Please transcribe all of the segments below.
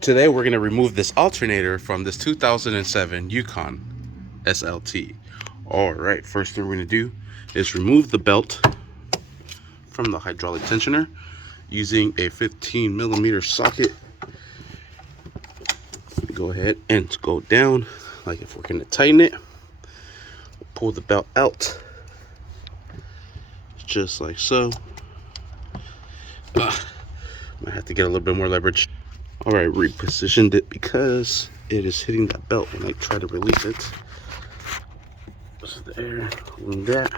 Today we're going to remove this alternator from this 2007 Yukon SLT. Alright, first thing we're going to do is remove the belt from the hydraulic tensioner using a 15mm socket. Go ahead and go down, like if we're going to tighten it, pull the belt out just like so. Might have to get a little bit more leverage. Alright, repositioned it because it is hitting that belt when I try to release it. So there, and that.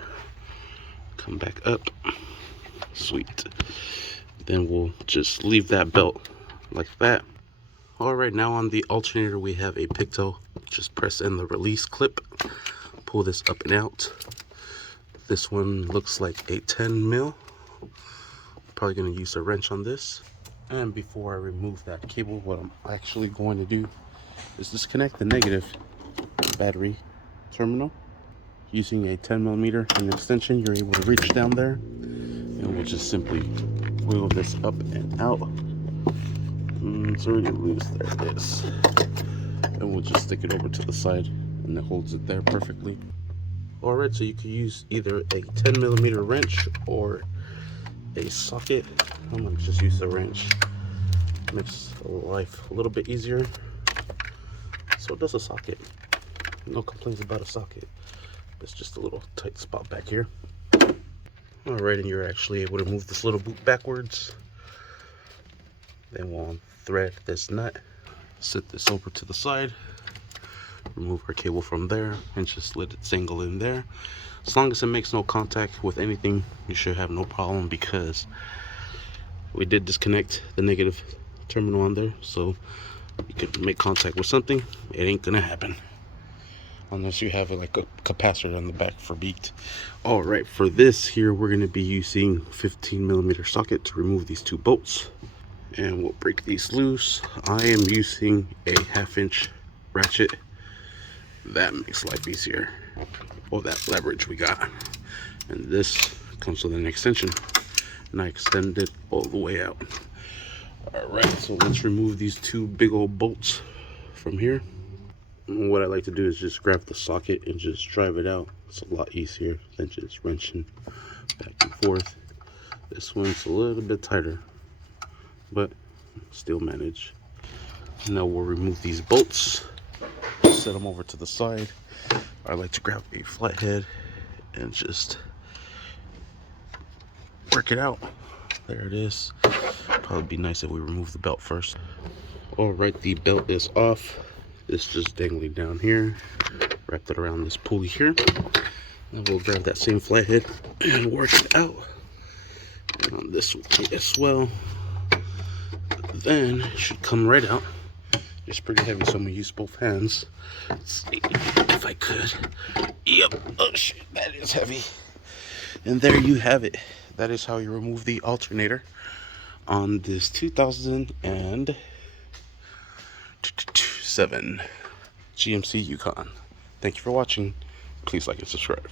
Come back up. Sweet. Then we'll just leave that belt like that. Alright, now on the alternator we have a picto. Just press in the release clip. Pull this up and out. This one looks like a 10mm. Probably going to use a wrench on this. And before I remove that cable, what I'm actually going to do is disconnect the negative battery terminal. Using a 10mm and extension, you're able to reach down there, and we'll just simply wiggle this up and out. It's already loose, there it is. And we'll just stick it over to the side, and it holds it there perfectly. Alright, so you could use either a 10mm wrench or a socket. I'm gonna just use the wrench. Makes life a little bit easier. So does a socket. No complaints about a socket. It's just a little tight spot back here. Alright, and you're actually able to move this little boot backwards. Then we'll thread this nut, set this over to the side, remove our cable from there, and just let it dangle in there. As long as it makes no contact with anything, you should have no problem, because we did disconnect the negative terminal on there, so you could make contact with something, it ain't gonna happen unless you have like a capacitor on the back for beat. Alright, for this here we're going to be using 15mm socket to remove these two bolts, and we'll break these loose. I am using a 1/2" ratchet. That makes life easier. Oh, that leverage we got. And this comes with an extension, and I extend it all the way out. Alright, so let's remove these two big old bolts from here. And what I like to do is just grab the socket and just drive it out. It's a lot easier than just wrenching back and forth. This one's a little bit tighter, but still manage. Now we'll remove these bolts, set them over to the side. I like to grab a flathead and just work it out. There it is. Probably be nice if we remove the belt first. Alright, the belt is off. It's just dangling down here. Wrap it around this pulley here. And we'll grab that same flathead and work it out. And on this one as well. Then it should come right out. It's pretty heavy, so I'm gonna use both hands. Let's see if I could. Yep. Oh shit, that is heavy. And there you have it. That is how you remove the alternator on this 2007 GMC Yukon. Thank you for watching. Please like and subscribe.